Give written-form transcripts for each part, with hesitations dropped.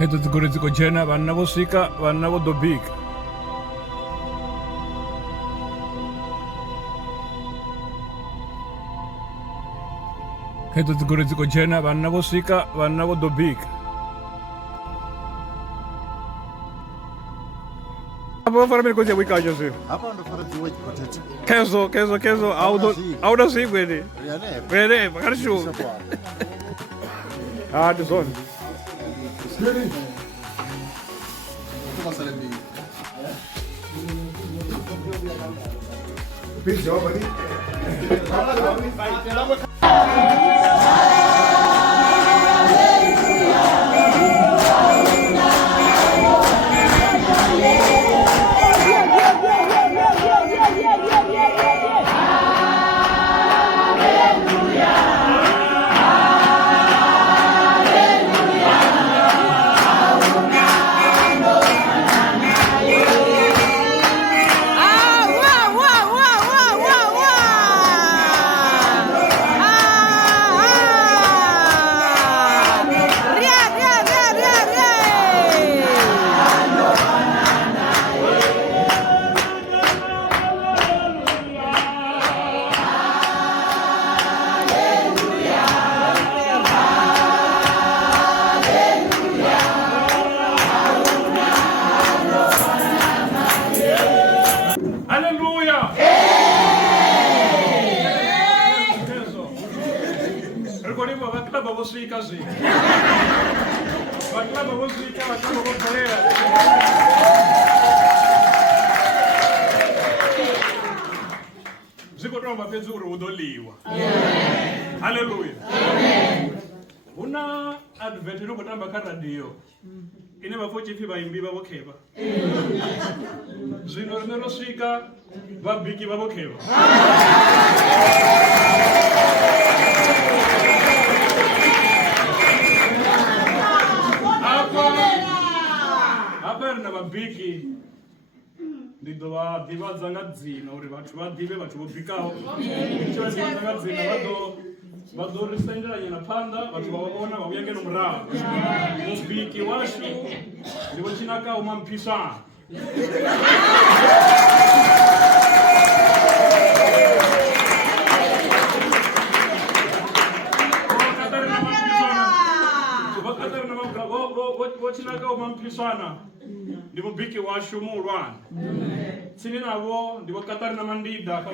Heto ziko jena vanna vosvika vanna vodobika. Heto ziko jena vanna vosvika vanna vodobika. Hapo fara mimi coisa wika Joseph. Hapa ndo fara ziwe potato. Kezo audo sigwede. Vere bakarisho. Ah, the zone. Ready? Come on, Salim. Please, job, buddy. Hallelujah. Una advert no kutamba ka radio. Ine bafochi fi baimbi babokheba. Zwino rinero swika babiki babokheba. Apa rina babiki ndidowa diva dzanga dzina uri vathu vadive vathu vobikaho. Ndicho dzanga dzina vado risengeranya panda vathu vavona vauya ngeno murahu. Mubiki washu ndivo chinaka umampisana. Chinaka umampisana ndivo biki washu mulwana. Tsini navo ndivo Katarina Mandida.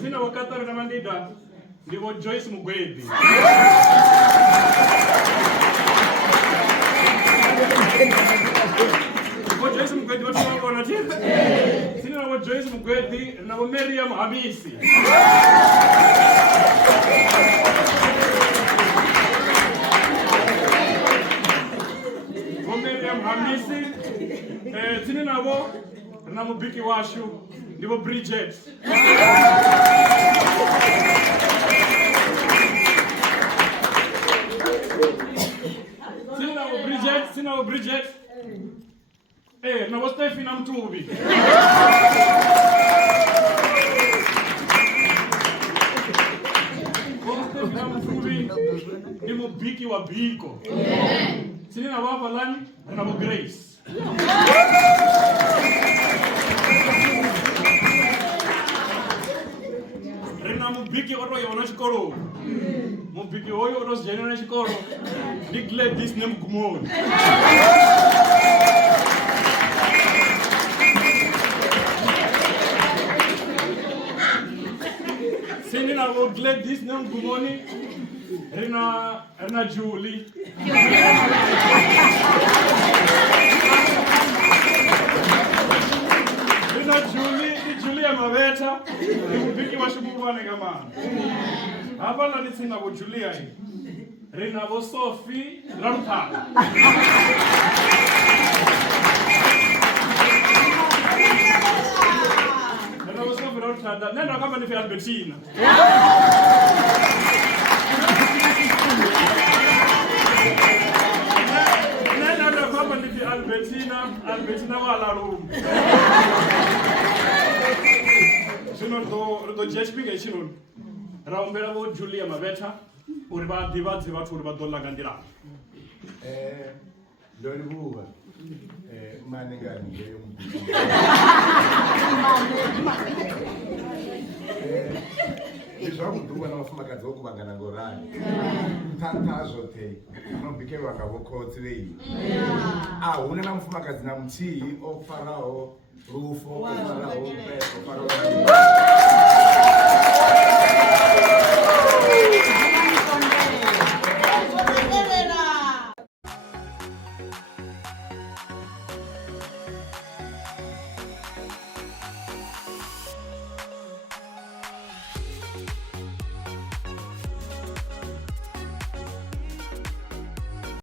Sina wa Katarina Mandida ndivo Joyce Mugwedi. Joyce Mugwedi watu wanaona tena. Sina wa Joyce Mugwedi na wa Miriam Hamisi. Wa Miriam Hamisi sina navo na mubiki washu ndivo Bridget. Sina wa Bridget. Na wa Stefina Mtubi. Stefina Mtubi ni mubiki wa Biko. Sina wa Valani na wa Grace. Mubiki oto yona chikoro. Mubiki oyo oto jenera chikoro. Declare this name Gumon. Singing I will declare this name Gumoni. Rina Julie. Julia Maveta, mubiki wa shumurwane kama. Hapa na nitsinga bo Julia hii. Rina bo Sophie Ramtha. Rina bo Sophie Ramtha. Nenda kama ni Albertina. Nenda kama ni Albertina wala room. ndo dzhia tshifhinga hetshinoni ra humbela vho Julia Mavhetha uri vha ḓivhadze vhathu uri vha ḓo ḽa nga nḓila. Ndo livhuwa mane ngani ngeyo ndi zwavhuḓi u vhona vhafumakadzi vho kuvhangana ngo rali nṱha zwoṱhe no bikelwa nga vho khotsi vhei a huna na mufumakadzi na muthihi o faraho lufo o faraho o faraho